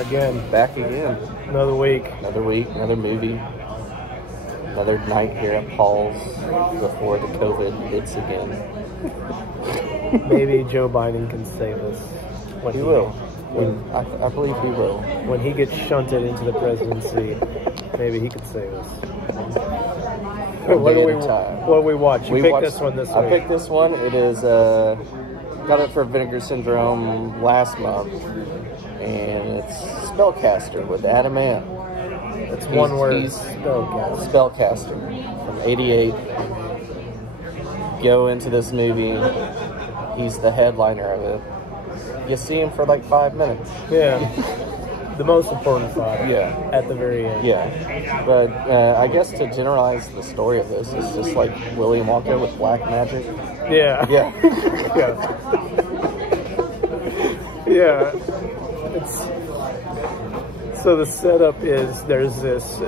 again. Back again. Another week. Another week, another movie. Another night here at Paul's before the COVID hits again. Maybe Joe Biden can save us. He will. I believe he will. When he gets shunted into the presidency, maybe he could save us. What do we watch? You picked this one this week. I picked this one. It is, got it for Vinegar Syndrome last month. And it's Spellcaster with Adam Ant. It's one word. He's Spellcaster from '88. Go into this movie. He's the headliner of it. You see him for like 5 minutes. Yeah. The most important 5. Yeah. At the very end. Yeah. But I guess to generalize the story of this, it's just like William Wonka with black magic. Yeah. Yeah. Yeah. Yeah. So the setup is there's this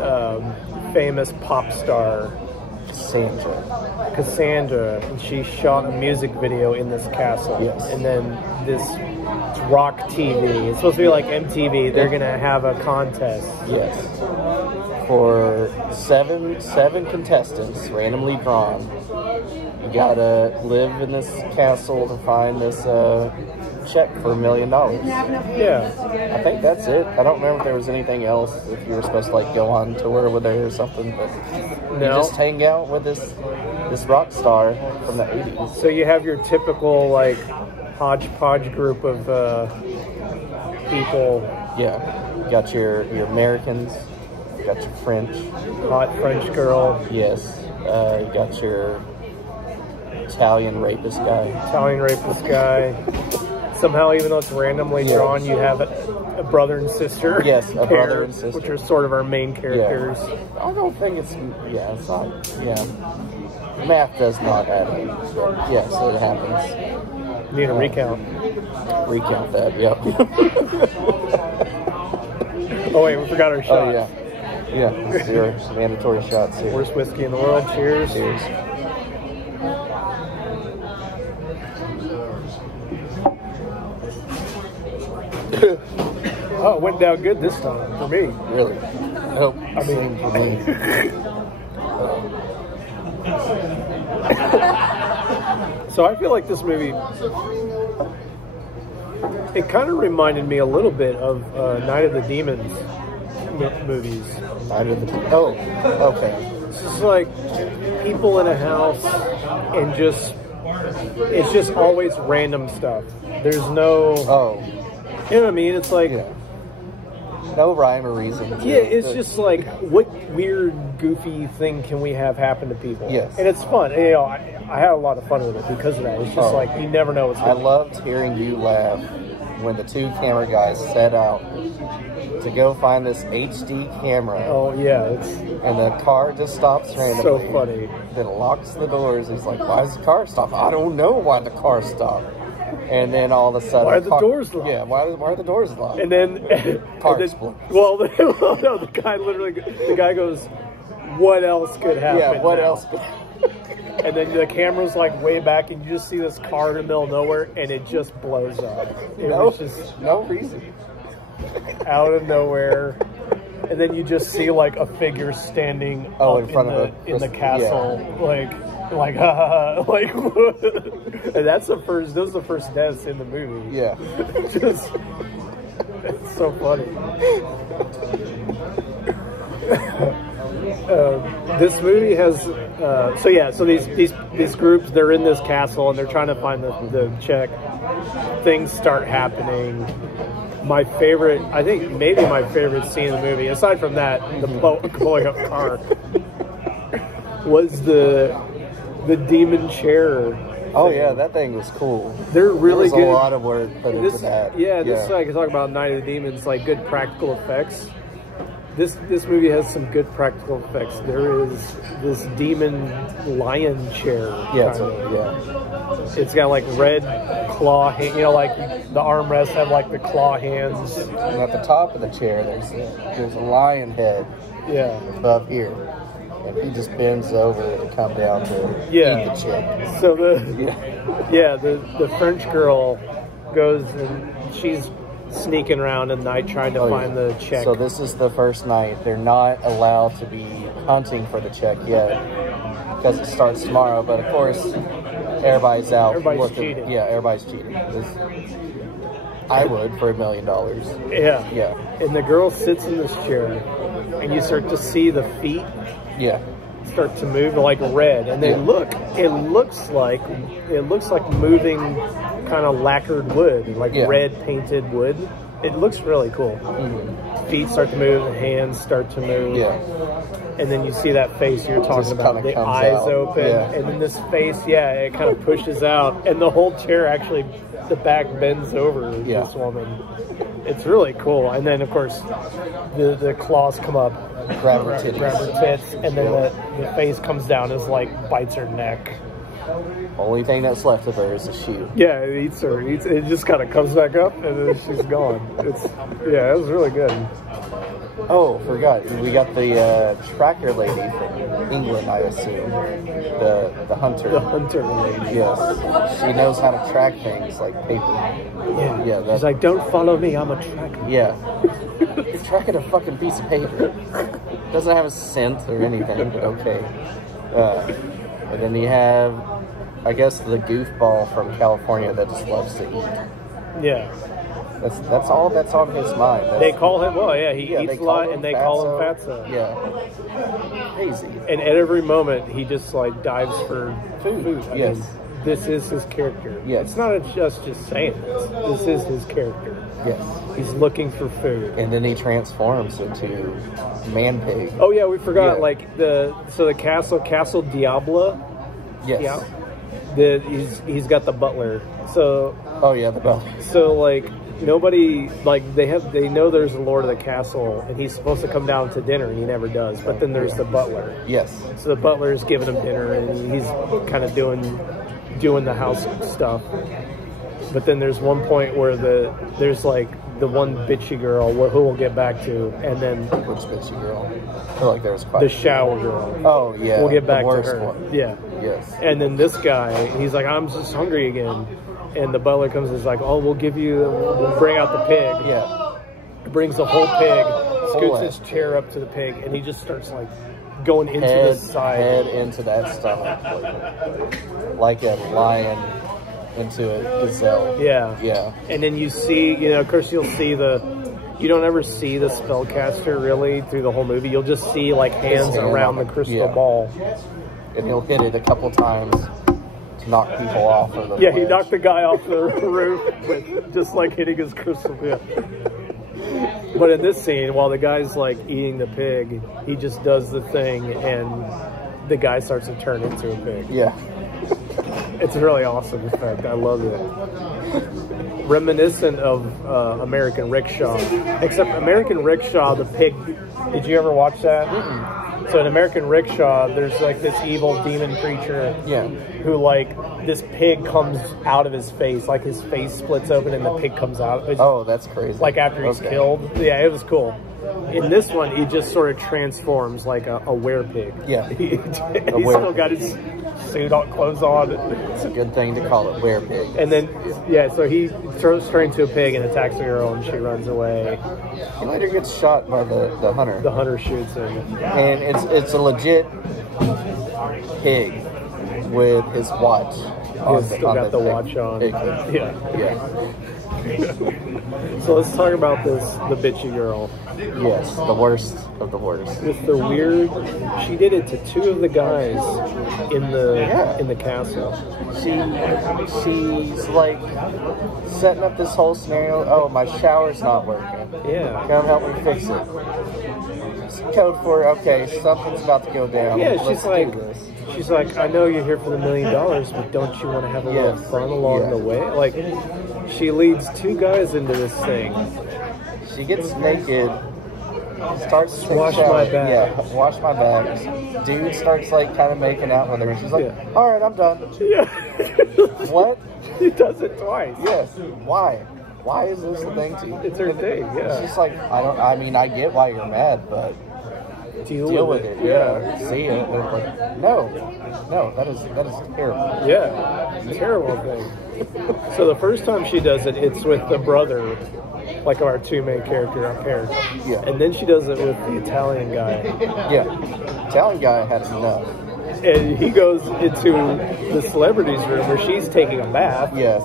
famous pop star, Cassandra, and she shot a music video in this castle. Yes. And then this rock TV, it's supposed to be like MTV, they're going to have a contest. Yes. For seven contestants, randomly drawn. You gotta live in this castle to find this check for $1 million. Yeah. I think that's it. I don't remember if there was anything else, if you were supposed to like go on tour with her or something, but you just hang out with this rock star from the 80s. So you have your typical like hodgepodge group of people. Yeah. You got your Americans, you got your French. Hot French girl. Yes. You got your Italian rapist guy. Somehow, even though it's randomly drawn, you have a brother and sister. Yes, a brother and sister. Which are sort of our main characters. Yeah. I don't think it's not, math does not add up. But yes, it happens. You need a recount. Recount that, yep. Oh, wait, we forgot our shots. Oh, yeah. Yeah, 0 mandatory shots here. Worst whiskey in the world. Cheers. Cheers. Oh, it went down good this time for me. Really? I mean, for me. So I feel like this movie, it kind of reminded me a little bit of Night of the Demons movies. Okay. It's just like people in a house and it's just always random stuff. There's no... You know what I mean? It's like... No rhyme or reason. Yeah, it's just like, what weird, goofy thing can we have happen to people? Yes. And it's fun. You know, I had a lot of fun with it because of that. It's just like, you never know what's going on. I loved hearing you laugh when the 2 camera guys set out to go find this HD camera. Oh, yeah. And the car just stops randomly. So funny. Then locks the doors. It's like, why does the car stop? I don't know why the car stopped. And then all of a sudden... Why are the doors locked? Yeah, why are the doors locked? And then... Car explodes. Well, no, the guy goes, what else could happen? Yeah, what else could And then the camera's like way back and you just see this car in the middle of nowhere and it just blows up. It was just... No reason. Out of nowhere. And then you just see like a figure standing in front of the castle. Yeah. Like and those are the first deaths in the movie. Yeah. Just, it's so funny. This movie has so these groups, they're in this castle and they're trying to find the check. Things start happening. My favorite, I think maybe my favorite scene in the movie, aside from that, the blowing up car, was the demon chair. Oh yeah, that thing was cool. They're really good. There's a lot of work put into that. Yeah, this is like talking about Night of the Demons, like good practical effects. This movie has some good practical effects. There is this demon lion chair. It's got like red claw hand, like the armrests have like the claw hands. And at the top of the chair, there's a lion head. Yeah. Above here. And he just bends over to come down to eat the chick. So the French girl goes and she's sneaking around at night trying to find the check. So this is the first night. They're not allowed to be hunting for the check yet because it starts tomorrow. But of course, everybody's out. Everybody's cheating. Yeah, everybody's cheating. I would for $1 million. Yeah. Yeah. And the girl sits in this chair, and you start to see the feet. Yeah. Start to move like red, and they look. It looks like moving kind of lacquered wood, like red painted wood. It looks really cool. Mm-hmm. Feet start to move, hands start to move. Yeah. And then you see that face you're talking about. The eyes open, and then this face, it kind of pushes out, and the whole chair actually, the back bends over this woman. It's really cool. And then of course, the claws come up. Grab her tits, and then the face comes down as like bites her neck. Only thing that's left of her is a shoe. Yeah, it eats her. It just kind of comes back up, and then she's gone. It was really good. Oh, forgot. We got the tracker lady from England, I assume. The hunter. The hunter lady. Yes. She knows how to track things like paper. Yeah. She's like, don't follow me, I'm a tracker. Yeah. You're tracking a fucking piece of paper. Doesn't have a scent or anything, but okay. And then you have, I guess, the goofball from California that just loves to eat. Yeah. That's all that's on his mind. They call him, he eats a lot, and they call him Fatso. Yeah. Crazy. And at every moment, he just like dives for food. Yes. This is his character. Yes. It's not just saying this. This is his character. Yes. He's looking for food. And then he transforms into man-pig. Oh yeah, we forgot the Castle Diablo. Yes. Yeah. He's got the butler. So the butler. So like nobody they know there's a lord of the castle, and he's supposed to come down to dinner, and he never does. But then there's the butler. Yes. So the butler is giving him dinner, and he's kind of doing the house stuff. But then there's one point where there's like the one bitchy girl who we'll get back to, and then which bitchy girl? I feel like there's quite the shower girl. Oh yeah, we'll get back to her. One. Yeah. Yes. And then this guy, he's like, I'm just hungry again, and the butler comes and is like, oh, we'll bring out the pig. Yeah. Brings the whole pig, scoots his chair up to the pig, and he just starts like going into the side, head into that stomach, like a lion into a gazelle. Yeah. Yeah. And then you see, of course you'll see you don't ever see the spellcaster really through the whole movie. You'll just see like hands around the crystal ball. And he'll hit it a couple times to knock people off. He knocked the guy off the roof with just like hitting his crystal. Yeah. But in this scene, while the guy's like eating the pig, he just does the thing, and the guy starts to turn into a pig. Yeah. It's a really awesome effect. I love it. Reminiscent of American Rickshaw. Except American Rickshaw, the pig. Did you ever watch that? Mm-mm. So in American Rickshaw, there's like this evil demon creature who like, this pig comes out of his face. Like his face splits open and the pig comes out. Oh, that's crazy. Like after he's killed. Yeah, it was cool. In this one, he just sort of transforms like a werepig. Yeah. He's still got his suit on, clothes on. It's a good thing to call it werepig. And then, so he turns straight into a pig and attacks the girl, and she runs away. He later gets shot by the hunter. The hunter shoots him. And it's a legit pig with his watch. He's still got the watch on. Yeah. So let's talk about the bitchy girl. Yes, the worst of the worst. With the weird, she did it to two of the guys in the castle. She's like setting up this whole scenario. Oh, my shower's not working. Yeah. Come help me fix it. Code for okay, something's about to go down. Yeah, she's like, I know you're here for the $1 million, but don't you want to have a little fun along the way? Like, she leads two guys into this thing. She gets naked, starts to wash my bag. Yeah, wash my bag. Dude starts like kind of making out with her, and she's like, all right, I'm done. Yeah. What? She does it twice. Yes. Why? Why is this a thing to you? It's her thing, yeah. She's like, I get why you're mad, but deal with it. Yeah. See it. Like, no, that is terrible. Yeah. Terrible thing. So the first time she does it, it's with the brother, like our two main character, our parents. Yeah. And then she does it with the Italian guy. Yeah. Italian guy had enough. And he goes into the celebrities room where she's taking a bath. Yes.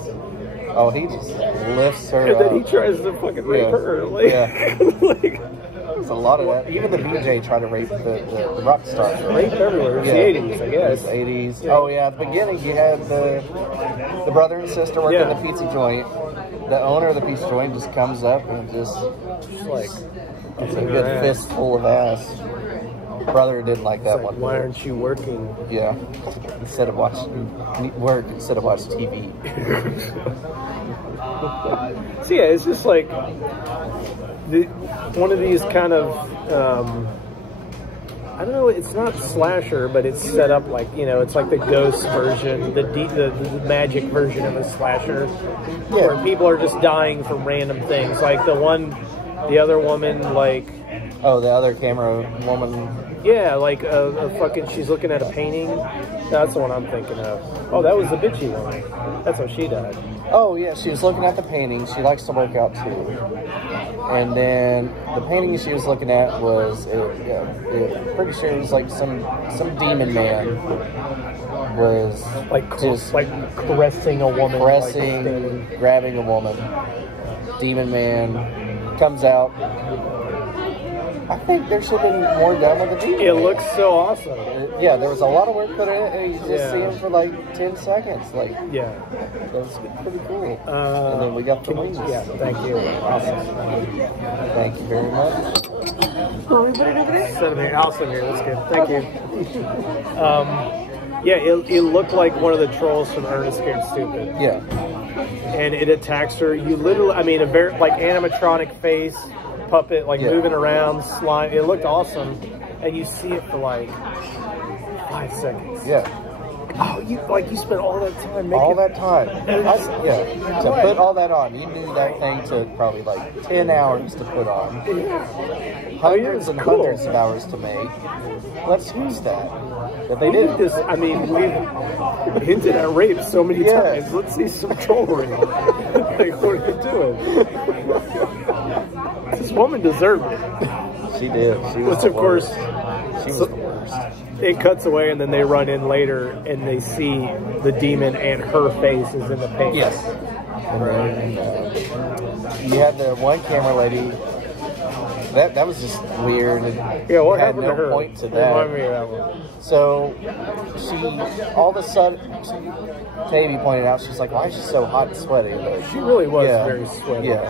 Oh, he just lifts her and up. then he tries to fucking rape her. Like, yeah. like, there's a lot of that. Even the VJ tried to rape the rock star. Rape everywhere. It was the 80s, I guess. 80s. Yeah. Oh, yeah. At the beginning, you had the brother and sister working the pizza joint. The owner of the pizza joint just comes up and just like, it's a good fistful of ass. Brother didn't like that one. Why aren't you working? Yeah. Instead of watching TV. So yeah, it's just like one of these kind of I don't know. It's not slasher, but it's set up like, you know, it's like the ghost version, the magic version of a slasher, where people are just dying from random things. Like the other woman, like. Oh, the other camera woman. Yeah, like a fucking, she's looking at a painting. That's the one I'm thinking of. Oh, that was the bitchy one. That's how she died. Oh, yeah, she was looking at the painting. She likes to work out, too. And then the painting she was looking at was, pretty sure it was like some demon man was like just like caressing a woman. Caressing, grabbing a woman. Demon man comes out. I think there should have been more done with the demon. It looks so awesome. Yeah, there was a lot of work put in it, and you just see him for like 10 seconds. Like, yeah, that was pretty cool. And then we got the wings. Yeah, thank you. Awesome. Thank you very much. Sit here. I'll sit here. That's good. Thank you. Yeah, it looked like one of the trolls from Ernest Scared Stupid. Yeah. And it attacks her. You literally, I mean, a very like animatronic face. Puppet like moving around, slime. It looked awesome, and you see it for like 5 seconds. Yeah. Oh, you spent all that time making all that time. To put all that on, you knew that thing took probably like 10 hours to put on. Hundreds and hundreds of hours to make. Let's use that. But they didn't. I mean, we've hinted at rape so many times. Let's see some trollery. Like, what are you doing? This woman deserved it. She did. She was of course, she was the worst. It cuts away, and then they run in later, and they see the demon, and her face is in the paint. Yes. And you had the one camera lady. That was just weird. Yeah, what happened to her? Point to that. Remind me of that one. So she, all of a sudden, Tavy pointed out, she's like, "Why is she so hot and sweaty?" But she really was very sweaty. Yeah.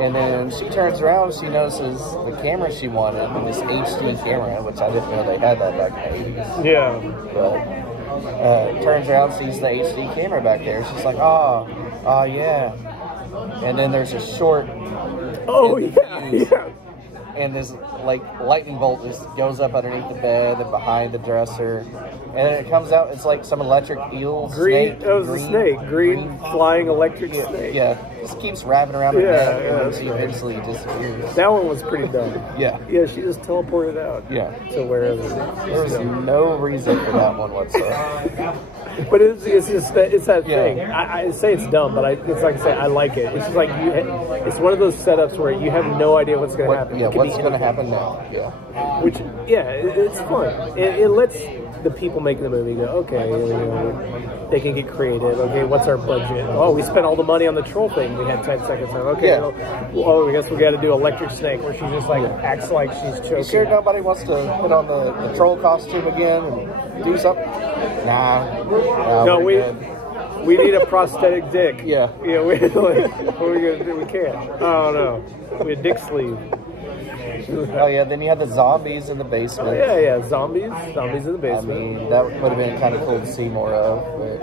And then she turns around, she notices the camera she wanted, this HD camera, which I didn't know they had that back in the 80s. Yeah. But turns around, sees the HD camera back there. She's like, oh yeah. And then there's a short. Oh yeah. And this like lightning bolt just goes up underneath the bed and behind the dresser, and then it comes out. It's like some electric eel snake. It was a snake. Green flying electric snake. Yeah, just keeps wrapping around her neck, and then she eventually disappears. That one was pretty dumb. Yeah. Yeah, she just teleported out. Yeah. To wherever. There was no reason for that one whatsoever. But it's that thing. I say it's dumb, but it's like I say, I like it. It's just like it's one of those setups where you have no idea what's going to happen. Yeah, what's going to happen now? Yeah. Which, it's fun. It lets the people making the movie go, okay, they can get creative. Okay, what's our budget? Oh, we spent all the money on the troll thing. We had 10 seconds on. Okay, I guess we got to do Electric Snake, where she just like acts like she's choking. You sure nobody wants to put on the troll costume again and do something? Nah. No, we need a prosthetic dick. Yeah. Yeah. What are we gonna do? We can't. I don't know. We had dick sleeve. Oh yeah, then you had the zombies in the basement. Yeah, zombies in the basement. I mean, that would have been kind of cool to see more of, but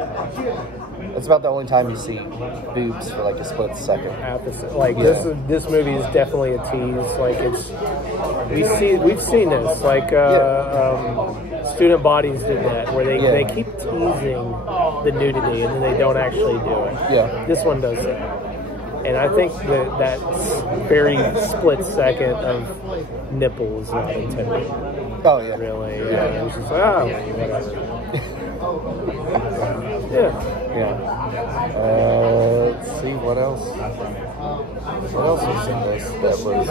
it's about the only time you see boobs for like a split second. Like this movie is definitely a tease. Like we've seen this. Like Student Bodies did that, where they keep teasing the nudity and then they don't actually do it. Yeah. This one does that. And I think that very split second of nipple is not intended. Oh, yeah. Really? Yeah. It was just like, whatever. Yeah. Let's see what what else? What else was in this that was...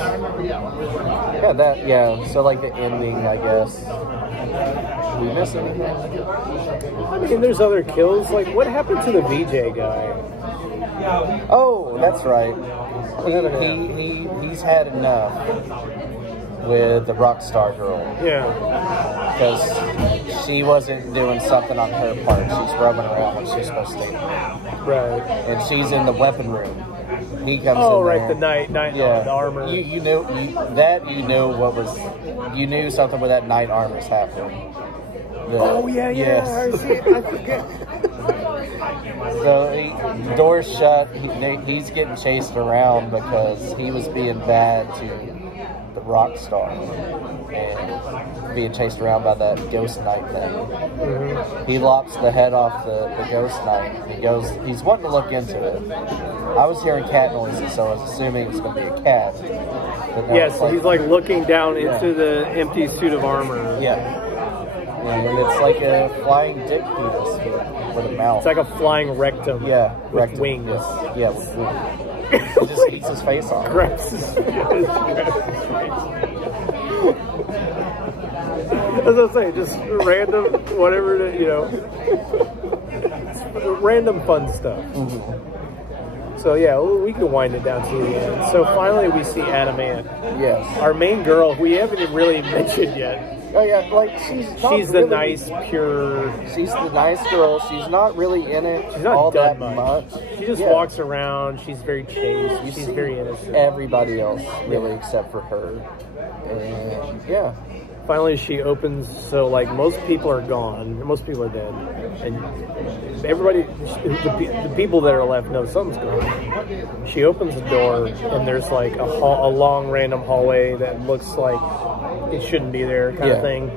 Yeah, so like the ending, I guess. Did we miss anything? I mean, there's other kills. Like, what happened to the VJ guy? Oh, that's right. He's had enough with the Rockstar girl. Yeah. Because she wasn't doing something on her part. She's roaming around when she's supposed to. Right. And she's in the weapon room. He comes in right, there. the night, the armor. You knew something with that night armor's happening. Yes. I forget. So doors shut. He's getting chased around because he was being bad to the Rockstar and being chased around by that ghost knight thing. Mm-hmm. He lops the head off the ghost knight. He's wanting to look into it. I was hearing cat noises, so I was assuming it was going to be a cat. So he's like looking down into the empty suit of armor. Yeah. And it's like a flying dick penis with a mouth. It's like a flying rectum. Yeah, with wings. Yeah, with wings. He just eats his face off. Grabs his face. As I say, just random, whatever, random fun stuff. Mm-hmm. So yeah, we can wind it down to the end. So finally we see Adamant. Yes. Our main girl, who we haven't even really mentioned yet. Oh yeah, like she's the nice, pure... She's the nice girl. She's not really in it she's not all done that much. She just walks around. She's very chaste. She's very innocent. Everybody else, really, except for her. And yeah. Finally, she opens, so like most people are gone, most people are dead, and everybody, the people that are left know something's going on. She opens the door, and there's like a long random hallway that looks like it shouldn't be there, kind of thing.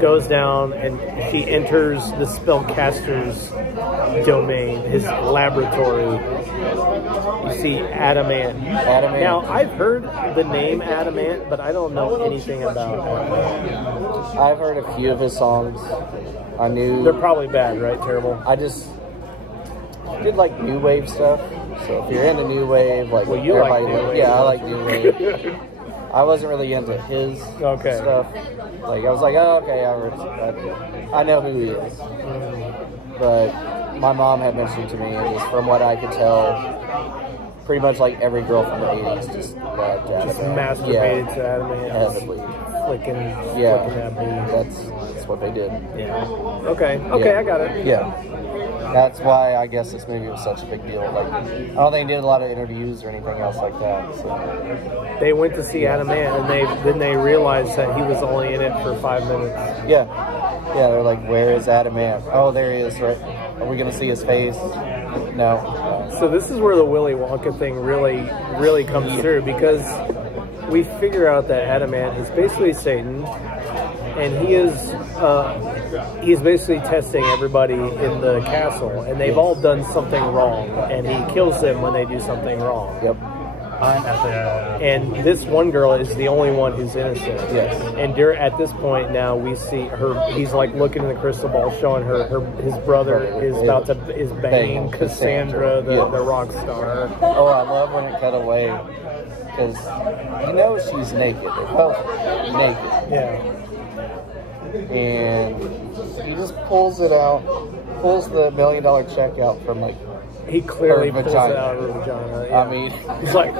Goes down, and she enters the Spellcaster's domain, his laboratory. You see Adamant. Now, I've heard the name Adamant, but I don't know anything about Adamant. I've heard a few of his songs. I knew... They're probably bad, right? Terrible? I just did like new wave stuff. So if you're into new wave, like... Well, you like new wave. Yeah, I like new wave. I wasn't really into his stuff. Like, I was like, oh, okay, I know who he is. But my mom had mentioned to me, and just from what I could tell, pretty much like every girl from the 80s just loved Adamant. Just masturbated to Adamant. Heavily. Flicking that booty. That's what they did. Yeah. Okay, I got it. Yeah. That's why I guess this movie was such a big deal. Like, I don't think they did a lot of interviews or anything else like that. So. They went to see Adamant, and then they realized that he was only in it for 5 minutes. Yeah. Yeah, they're like, where is Adamant? Oh, there he is, right? Are we going to see his face? No. So this is where the Willy Wonka thing really comes through, because we figure out that Adamant is basically Satan, and he's basically testing everybody in the castle, and they've all done something wrong, and he kills them when they do something wrong. Yep. And this one girl is the only one who's innocent. Yes. And at this point now, we see her. He's like looking in the crystal ball, showing his brother is banging Cassandra, the rock star. Oh, I love when it cut away, because you know she's naked. They're both naked. Yeah. And he just pulls the $1 million check out from like. He clearly pulls it out of her vagina. Yeah. I mean, he's like,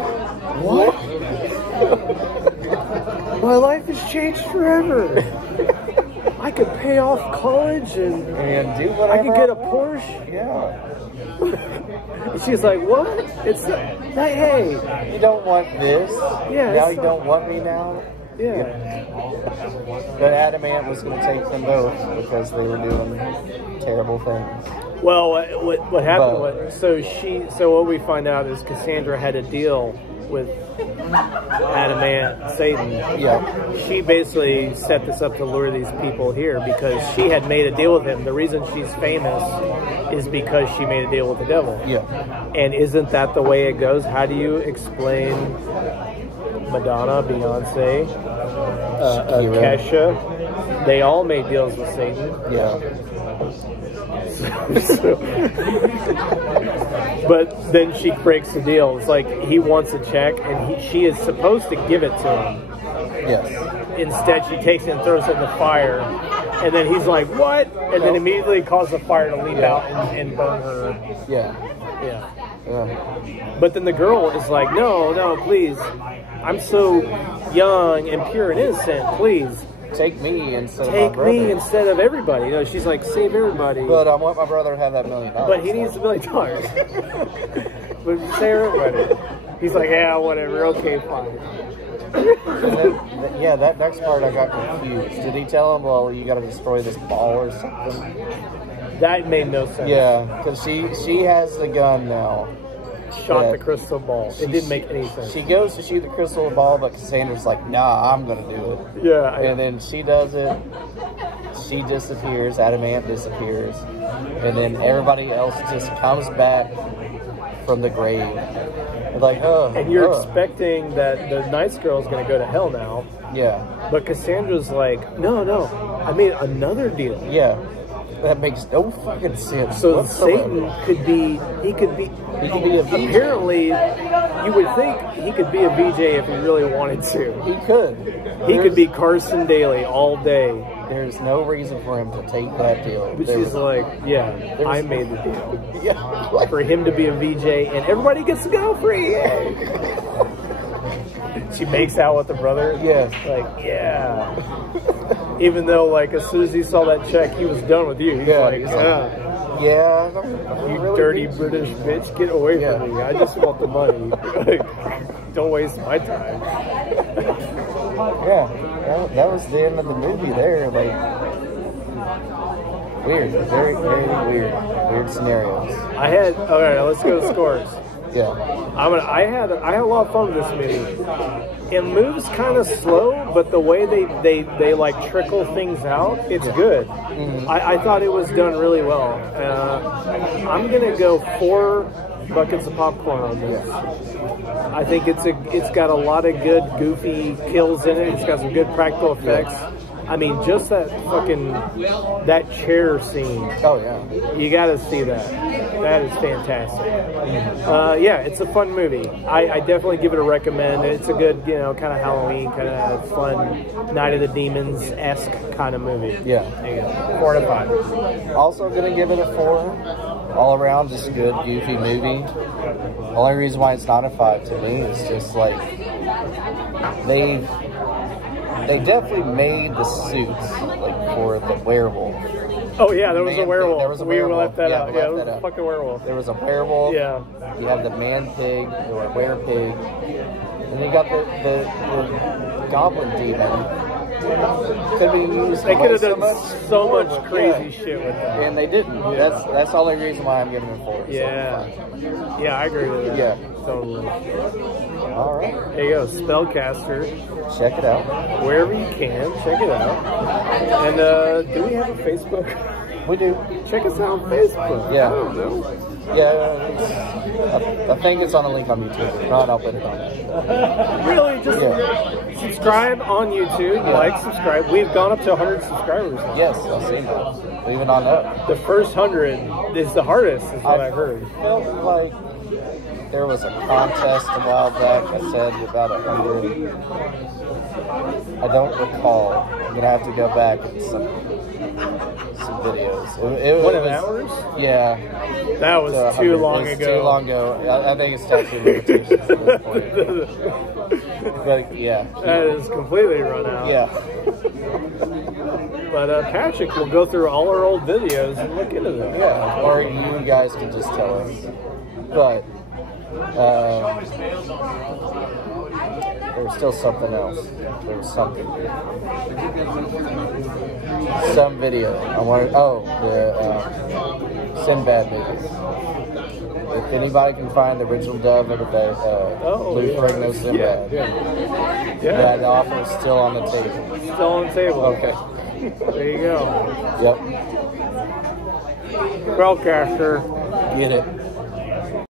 what? My life has changed forever. I could pay off college and do whatever. I could get a Porsche. Yeah. She's like, what? It's hey. You don't want this. Yeah. Now you don't want me now. Yeah. But Adamant was going to take them both because they were doing terrible things. Well, what happened? So what we find out is Cassandra had a deal with Adamant, Satan. Yeah. She basically set this up to lure these people here because she had made a deal with him. The reason she's famous is because she made a deal with the devil. Yeah. And isn't that the way it goes? How do you explain Madonna, Beyonce, Kesha? They all made deals with Satan. Yeah. But then she breaks the deal. It's like he wants a check, and she is supposed to give it to him. Yes. Instead, she takes it and throws it in the fire. And then he's like, what? And then immediately causes the fire to leap out and burn her. Yeah. But then the girl is like, no, please. I'm so young and pure and innocent. Please. Take me instead of my brother. Take me instead of everybody. You know, she's like, save everybody. But I want my brother to have that $1 million. But he needs $1 million. But save everybody. He's like, yeah, whatever. Okay, fine. And then, yeah, that next part I got confused. Did he tell him, well, you got to destroy this ball or something? That made no sense. Yeah, because she has the gun now. Shot the crystal ball. It didn't make any sense. She goes to shoot the crystal ball, but Cassandra's like, nah, I'm going to do it. Yeah. And then she does it. She disappears. Adamant disappears. And then everybody else just comes back from the grave. Like, and you're expecting that the nice girl's going to go to hell now. Yeah. But Cassandra's like, no, I made another deal. Yeah. That makes no fucking sense. So whatsoever. Satan could be a VJ. Apparently, you would think he could be a VJ if he really wanted to. He could. He could be Carson Daly all day. There's no reason for him to take that deal. But she's like, I made the deal. Yeah. For him to be a VJ, and everybody gets to go free. She makes out with the brother. Yes. Like, yeah. Even though, like, as soon as he saw that check, he was done with you. He's like, you really dirty British bitch, get away from me. I just want the money. Like, don't waste my time. That was the end of the movie there. Like, weird. Very, very weird. Weird scenarios. Okay, let's go to scores. Yeah. I had a lot of fun with this movie. It moves kind of slow, but the way they like trickle things out, it's good. Mm-hmm. I thought it was done really well. I'm gonna go 4 buckets of popcorn on this. I think it's got a lot of good goofy kills in it. It's got some good practical effects. I mean, just that chair scene. Oh yeah. You got to see that. That is fantastic. It's a fun movie. I definitely give it a recommend. It's a good, kind of Halloween, kind of fun Night of the Demons-esque kind of movie. Yeah. There you go. 4 out of 5. Also gonna give it a 4. All around, just a good, goofy movie. Only reason why it's not a 5 to me is just like they definitely made the suits like for the werewolf. Oh yeah, there was a werewolf. There was a werewolf. We left that out. Yeah, it was a fucking werewolf. There was a werewolf. Yeah. You have the man pig or werepig, and you got the goblin demon. Could be used. They could have done so much crazy shit with that, and they didn't. Yeah. That's the only reason why I'm giving it 4. Yeah, I agree with that. Yeah, totally. All right, there you go, Spellcaster. Check it out wherever you can. Check it out. And do we have a Facebook? We do. Check us out on Facebook. Yeah. I don't know. Yeah, I think it's on a link on YouTube. If not, I'll put it on there. Really? Just subscribe on YouTube. Like, subscribe. We've gone up to 100 subscribers now. Yes, I've seen that. Leave it on up. The first 100 is the hardest, is what I've heard. I felt like there was a contest a while back. I said about 100. I don't recall. I'm going to have to go back and some videos. It One of was, ours? Yeah. That was too long ago. Too long ago. I think it's statute of limitations at this point. But yeah. That is completely run out. Yeah. But Patrick will go through all our old videos and look into them. Yeah. Or you guys can just tell us. But there was still something else. There was something. Some video. I wanted. Oh, the Sinbad movies. If anybody can find the original dub of the Lou Ferrigno Sinbad, that offer is still on the table. Still on the table. Okay. There you go. Yep. Spellcaster. Get it.